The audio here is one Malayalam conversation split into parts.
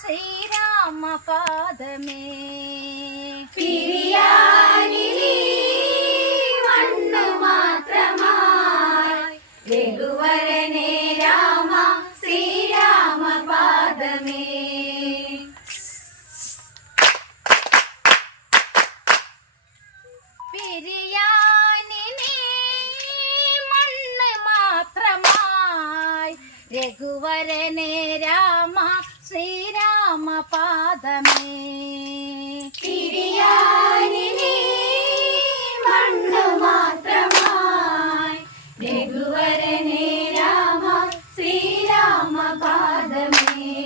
ശ്രീരാമ പാദമേ പിരിയാനിനി മണ്ണ് മാത്രമായി. രഘുവരനെ രാമ ശ്രീരാമ പാദമേ പിരിയാനിനി മണ്ണ് മാത്രമായി. രഘുവരനെ ശ്രീരാമ പാദമേ പിരിയാനിനി മണ്ണ് മാത്രമായി. രഘുവരനെ രാമ ശ്രീരാമ പാദമേ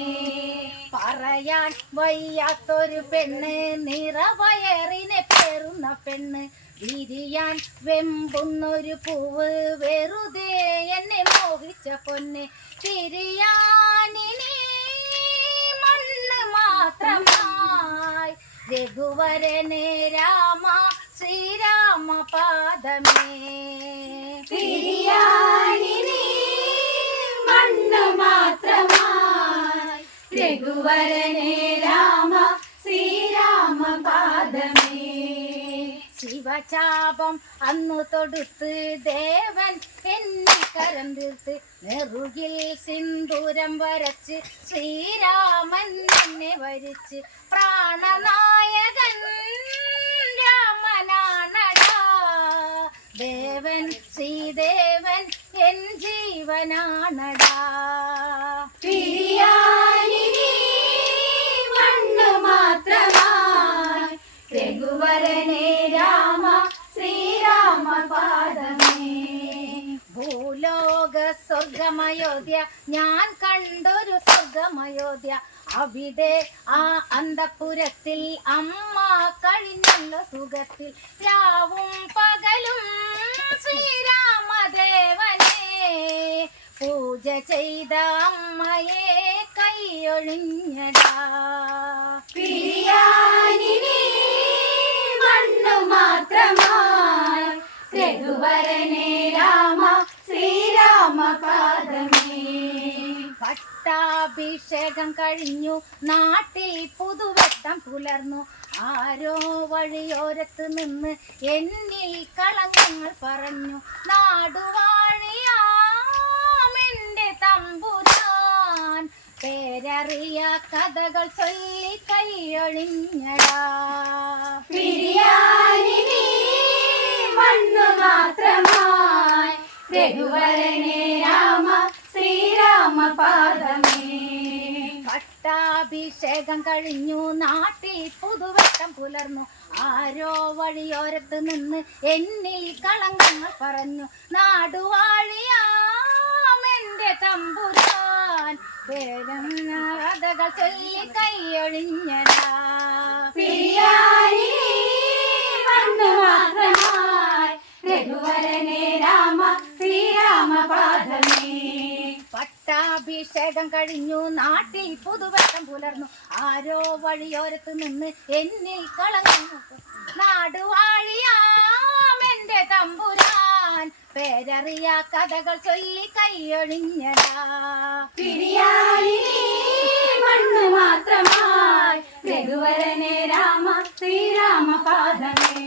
പറയാൻ വയ്യാത്തൊരു പെണ്ണ് നിറവയറിനെ പേറുന്ന പെണ്ണ്. വിരിയാൻ വെമ്പുന്നൊരു പൂവ് വെറുതെ എന്നെ മോഹിച്ച പൊന്ന്. തിരിയാനിനി മണ്ണ് മാത്രമായി രഘുവരനെ രാമ ശ്രീരാമ പാദമേ. മണ്ണ് മാത്രമായി. രഘുവരനെ രാമ ശ്രീരാമ പാദമേ. ശിവചാപം അന്നു തൊടുത്ത് ദേവൻ എന്നെ കരം തീർത്ത് നെറുകിൽ സിന്ദൂരം വരച്ച് ശ്രീരാമൻ എന്നെ വരിച്ച് പ്രാണനായകൻ രാമനാണടാ. ദേവൻ ശ്രീദേവൻ എൻ ജീവനാണടാ. പിരിയാനി മണ്ണ് മാത്രമായി. രഘുവരനെ രാമ ശ്രീരാമ പാദമേ. ഭൂലോക സ്വർഗമയോധ്യ ഞാൻ കണ്ടൊരു സ്വർഗമയോധ്യ. അവിടെ ആ അന്തപുരത്തിൽ അമ്മ കഴിഞ്ഞുള്ള സുഖത്തിൽ. രാവും പകലും ശ്രീരാമദേവനെ പൂജ ചെയ്ത അമ്മയെ കൈയൊഴിഞ്ഞടാ മണ്ണു മാത്രമായി രഘുവരനെ രാമ ശ്രീരാമ പാദമേ പട്ടാഭിഷേകം കഴിഞ്ഞു. നാട്ടിൽ പുതുവട്ടം പുലർന്നു. ആരോ വഴിയോരത്ത് നിന്ന് എന്നിൽ കളങ്കങ്ങൾ പറഞ്ഞു. നാടുവാഴിയാമെന്റെ തമ്പുരാൻ. പേരറിയ കഥകൾ ചൊല്ലി കൈയൊഴിഞ്ഞടാ. മണ്ണു മാത്രമായി. രഘുവരനെ പട്ടാഭിഷേകം കഴിഞ്ഞു. നാട്ടിൽ പുതുവട്ടം പുലർന്നു. ആരോ വഴിയോരത്ത് നിന്ന് എന്നിൽ കളങ്കങ്ങൾ പറഞ്ഞു നാടുവാഴിയാമെന്റെ തമ്പുരാൻ. പേരം കഥകൾ ചൊല്ലി കൈയൊഴിഞ്ഞടാ അഭിഷേകം കഴിഞ്ഞു. നാട്ടിൽ പുതുവട്ടം പുലർന്നു. ആരോ വഴിയോരത്ത് നിന്ന് എന്നിൽ കളഞ്ഞു. നാടുവാഴിയാമെന്റെ തമ്പുരാൻ. പേരറിയ കഥകൾ ചൊല്ലി കൈയൊഴിഞ്ഞടാ മണ്ണു മാത്രമായി. രാമ ശ്രീരാമ പാദമേ